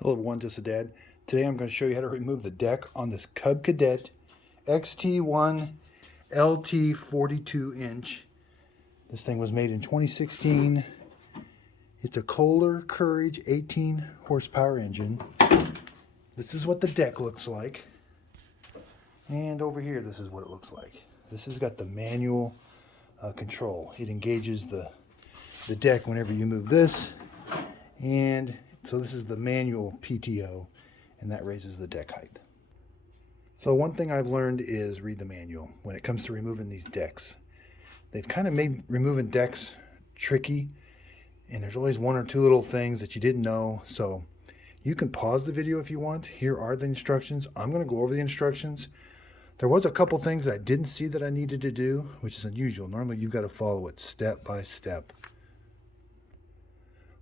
Hello everyone, just a dad. Today I'm going to show you how to remove the deck on this Cadet XT1 LT42 inch. This thing was made in 2016. It's a Kohler Courage 18 horsepower engine. This is what the deck looks like. And over here, this is what it looks like. This has got the manual control. It engages the deck whenever you move this. And so this is the manual PTO, and that raises the deck height. So one thing I've learned is read the manual when it comes to removing these decks. They've kind of made removing decks tricky, and there's always one or two little things that you didn't know. So you can pause the video if you want. Here are the instructions. I'm going to go over the instructions. There was a couple things that I didn't see that I needed to do, which is unusual. Normally you've got to follow it step by step.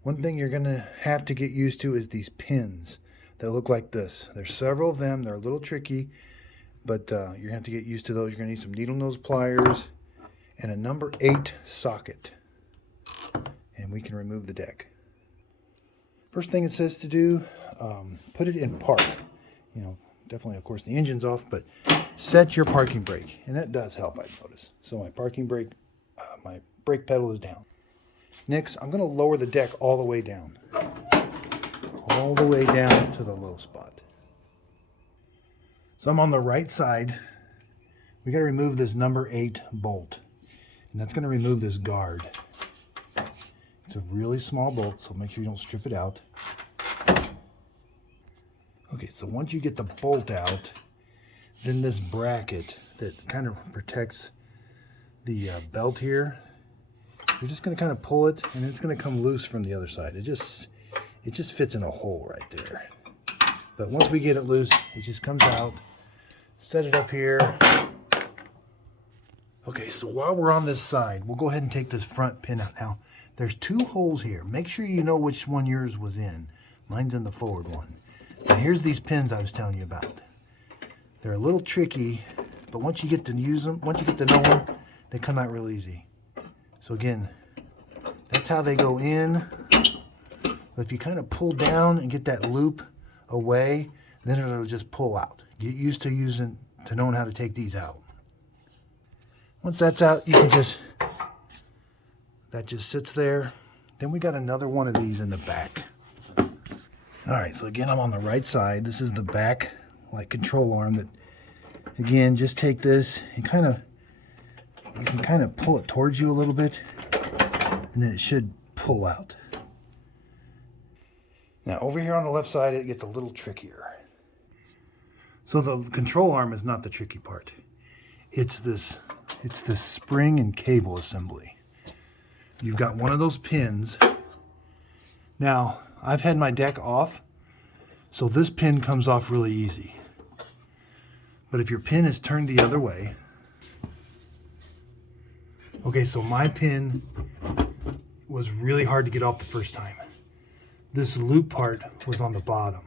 One thing you're going to have to get used to is these pins that look like this. There's several of them. They're a little tricky, but you're going to have to get used to those. You're going to need some needle nose pliers and a number 8 socket, and we can remove the deck. First thing it says to do, put it in park. You know, definitely, of course, the engine's off, but set your parking brake, and that does help, I've noticed. So my parking brake, my brake pedal is down. Next, I'm going to lower the deck all the way down. All the way down to the low spot. So I'm on the right side. We got to remove this number 8 bolt. And that's going to remove this guard. It's a really small bolt, so make sure you don't strip it out. Okay, so once you get the bolt out, then this bracket that kind of protects the belt here, you're just going to kind of pull it, and it's going to come loose from the other side. It just fits in a hole right there. But once we get it loose, it just comes out. Set it up here. Okay, so while we're on this side, we'll go ahead and take this front pin out. Now, there's 2 holes here. Make sure you know which one yours was in. Mine's in the forward one. Now, here's these pins I was telling you about. They're a little tricky, but once you get to use them, once you get to know them, they come out real easy. So again, that's how they go in. But if you kind of pull down and get that loop away, then it'll just pull out. Get used to knowing how to take these out. Once that's out, you can that just sits there. Then we got another one of these in the back. All right, so again, I'm on the right side. This is the back, like control arm that, again, just take this and you can kind of pull it towards you a little bit, and then it should pull out. Now over here on the left side, it gets a little trickier. So the control arm is not the tricky part. It's this spring and cable assembly. You've got one of those pins. Now, I've had my deck off, so this pin comes off really easy. But if your pin is turned the other way, okay, so my pin was really hard to get off the first time. This loop part was on the bottom,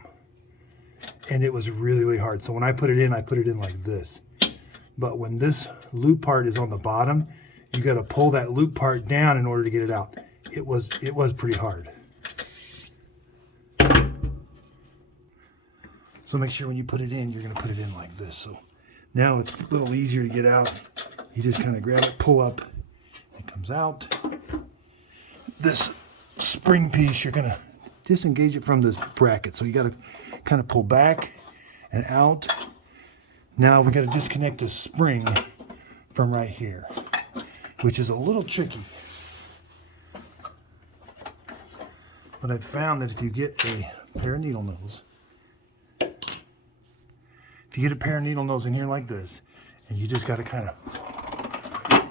and it was really, really hard. So when I put it in like this. But when this loop part is on the bottom, you got to pull that loop part down in order to get it out. It was pretty hard. So make sure when you put it in, you're going to put it in like this. So now it's a little easier to get out. You just kind of grab it, pull up, it comes out. This spring piece, you're going to disengage it from this bracket. So you got to kind of pull back and out. Now we got to disconnect the spring from right here, which is a little tricky. But I've found that if you get a pair of needle nose, in here like this, and you just got to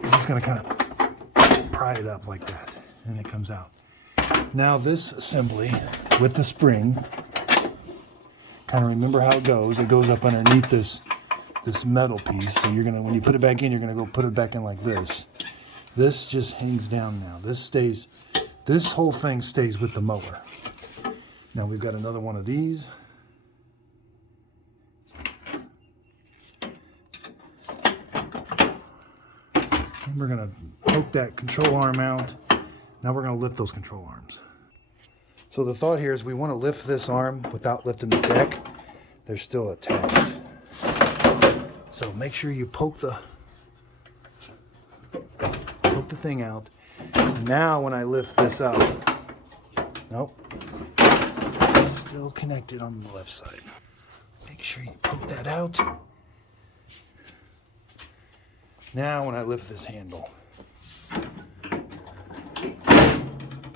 you're just going to kind of pry it up like that, and it comes out. Now this assembly with the spring, kind of remember how it goes. It goes up underneath this metal piece. So you're gonna, when you put it back in, you're gonna go put it back in like this. This just hangs down now. This whole thing stays with the mower. Now we've got another one of these. And we're gonna poke that control arm out. Now we're gonna lift those control arms. So the thought here is we want to lift this arm without lifting the deck. They're still attached. So make sure you poke the thing out. Now when I lift this up, nope, it's still connected on the left side. Make sure you poke that out. Now when I lift this handle,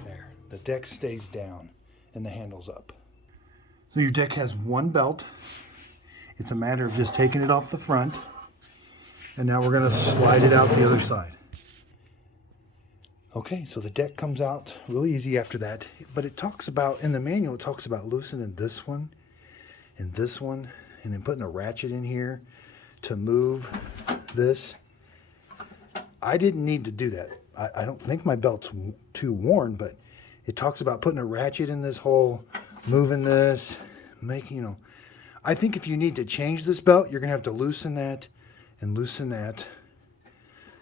there, the deck stays down and the handle's up. So your deck has one belt. It's a matter of just taking it off the front, and now we're going to slide it out the other side. Okay, so the deck comes out really easy after that, but it talks about, in the manual, it talks about loosening this one, and then putting a ratchet in here to move this. I didn't need to do that. I don't think my belt's too worn, but it talks about putting a ratchet in this hole, moving this, making, I think if you need to change this belt, you're gonna have to loosen that and loosen that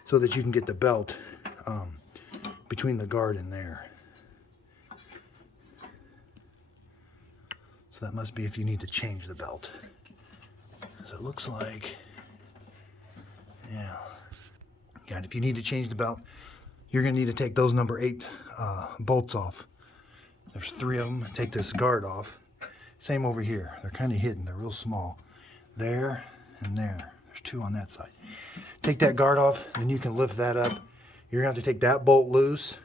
so that you can get the belt between the guard and there. So that must be if you need to change the belt. So it looks like, yeah. And if you need to change the belt, you're gonna need to take those number 8 bolts off. There's 3 of them. Take this guard off. Same over here. They're kind of hidden. They're real small. There and there. There's 2 on that side. Take that guard off, and you can lift that up. You're gonna have to take that bolt loose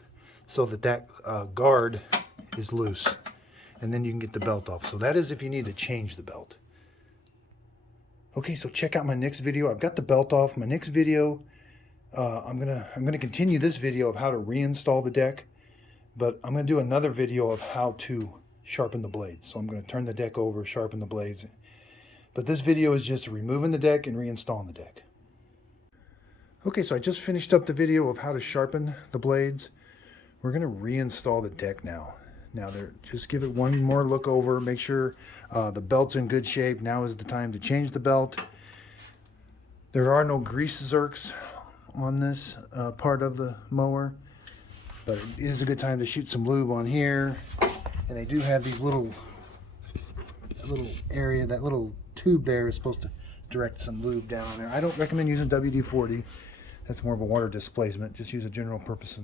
so that guard is loose, and then you can get the belt off. So that is if you need to change the belt. Okay, so check out my next video. I've got the belt off. My next video, I'm gonna continue this video of how to reinstall the deck, but I'm gonna do another video of how to sharpen the blades. So I'm gonna turn the deck over, sharpen the blades. But this video is just removing the deck and reinstalling the deck. Okay, so I just finished up the video of how to sharpen the blades. We're gonna reinstall the deck now. Just give it one more look over, make sure the belt's in good shape. Now is the time to change the belt. There are no grease zerks on this part of the mower, but it is a good time to shoot some lube on here. And they do have these little area, that little tube there is supposed to direct some lube down on there. I don't recommend using WD-40. That's more of a water displacement. Just use a general purpose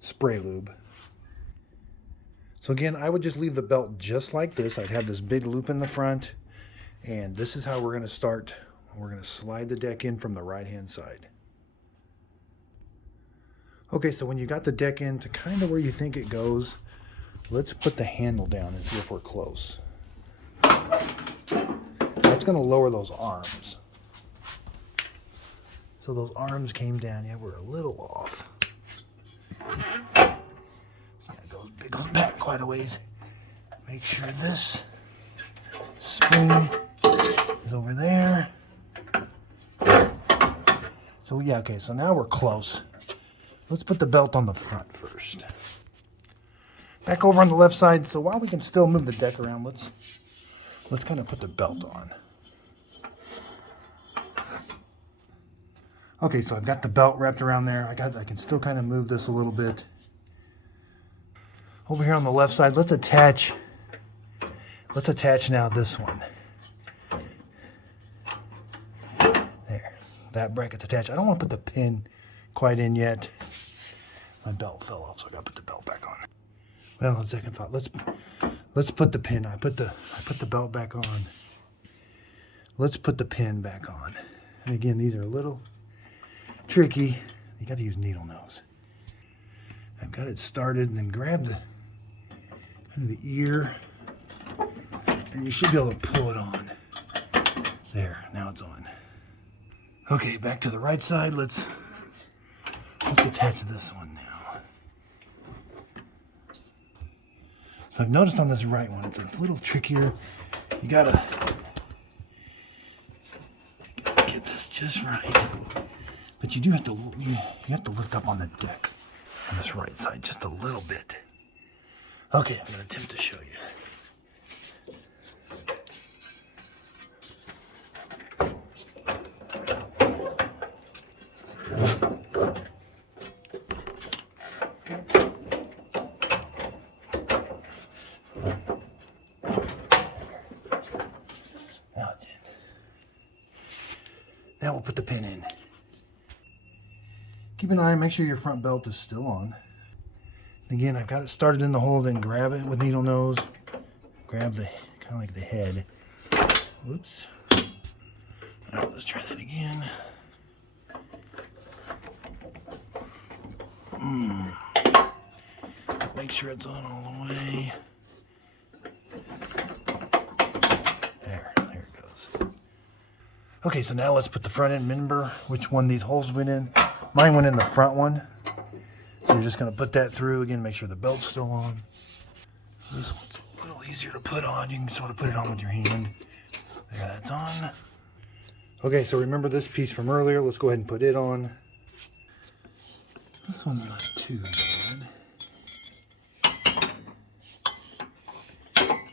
spray lube. So again, I would just leave the belt just like this. I'd have this big loop in the front, and this is how we're going to start. We're going to slide the deck in from the right-hand side. Okay, so when you got the deck in to kind of where you think it goes, let's put the handle down and see if we're close. That's going to lower those arms. So those arms came down. Yeah, we're a little off. It goes back quite a ways. Make sure this spoon is over there. So yeah, okay, so now we're close. Let's put the belt on the front first. Back over on the left side. So while we can still move the deck around, let's kind of put the belt on. Okay, so I've got the belt wrapped around there. I can still kind of move this a little bit. Over here on the left side, let's attach now this one. There, that bracket's attached. I don't want to put the pin quite in yet. My belt fell off, so I got to put the belt back on. Well, on second thought, let's put the pin. I put the belt back on. Let's put the pin back on. And again, these are a little tricky. You got to use needle nose. I've got it started, and then grab the ear, and you should be able to pull it on. There, now it's on. Okay, back to the right side. Let's attach this one now. So I've noticed on this right one, it's a little trickier. You gotta get this just right. But you do have to lift up on the deck on this right side just a little bit. Okay, I'm going to attempt to show you. Now we'll put the pin in. Keep an eye, make sure your front belt is still on. Again, I've got it started in the hole, then grab it with needle nose. Grab the, kind of like the head. Whoops. All right, let's try that again. Make sure it's on all the way. There it goes. Okay, so now let's put the front end. Remember which one these holes went in? Mine went in the front one. So you're just gonna put that through again, make sure the belt's still on. This one's a little easier to put on. You can sort of put it on with your hand. There, that's on. Okay, so remember this piece from earlier. Let's go ahead and put it on. This one's not too bad.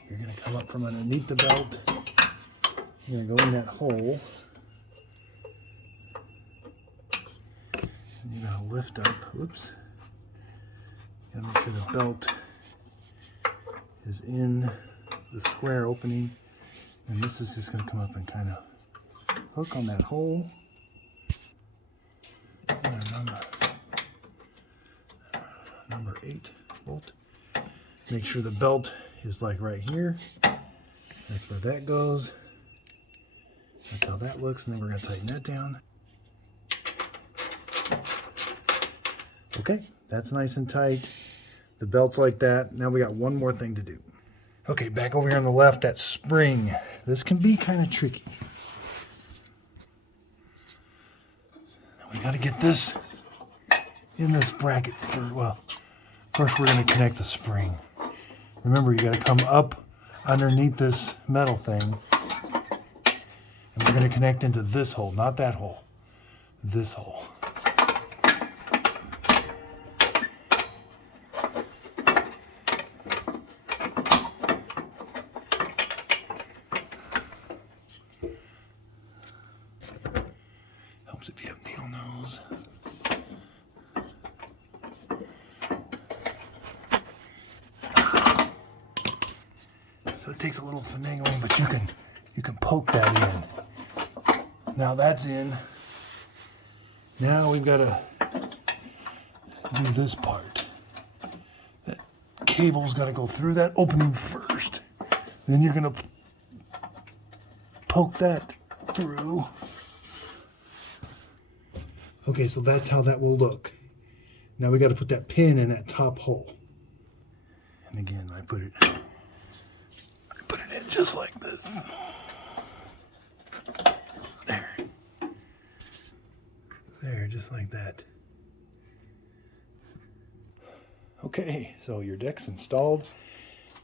You're gonna come up from underneath the belt. You're gonna go in that hole. And you're gonna lift up. Whoops. You gotta make sure the belt is in the square opening. And this is just gonna come up and kind of hook on that hole. Number 8 bolt. Make sure the belt is like right here. That's where that goes. That's how that looks, and then we're going to tighten that down. Okay, that's nice and tight. The belt's like that. Now we got one more thing to do. Okay, back over here on the left, that spring. This can be kind of tricky. Now we got to get this in this bracket through. Well, first we're going to connect the spring. Remember, you got to come up underneath this metal thing. And we're going to connect into this hole, not that hole. This hole. Helps if you have needle nose. So it takes a little finagling, but you can poke that in. Now that's in. Now we've got to do this part. That cable's got to go through that opening first. Then you're going to poke that through. Okay, so that's how that will look. Now we got to put that pin in that top hole. And again, I put it in just like this. There, just like that. Okay, so your deck's installed.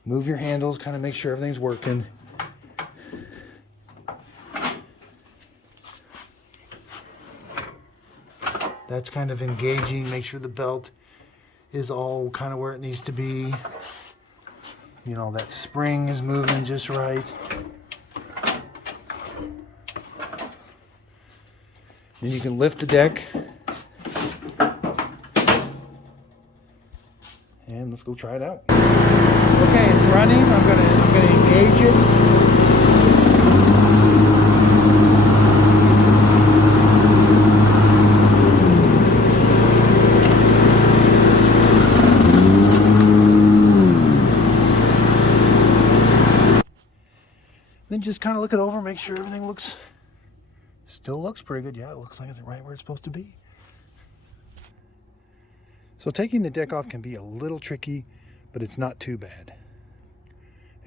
Move your handles, kind of make sure everything's working. That's kind of engaging. Make sure the belt is all kind of where it needs to be. You know, that spring is moving just right. Then you can lift the deck. And let's go try it out. Okay, it's running. I'm gonna engage it. Then just kind of look it over, make sure everything still looks pretty good. Yeah, it looks like it's right where it's supposed to be. So taking the deck off can be a little tricky, but it's not too bad.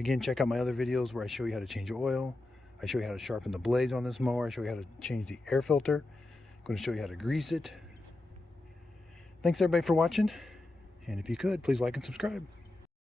Again, check out my other videos where I show you how to change oil. I show you how to sharpen the blades on this mower. I show you how to change the air filter. I'm going to show you how to grease it. Thanks everybody for watching. And if you could, please like and subscribe.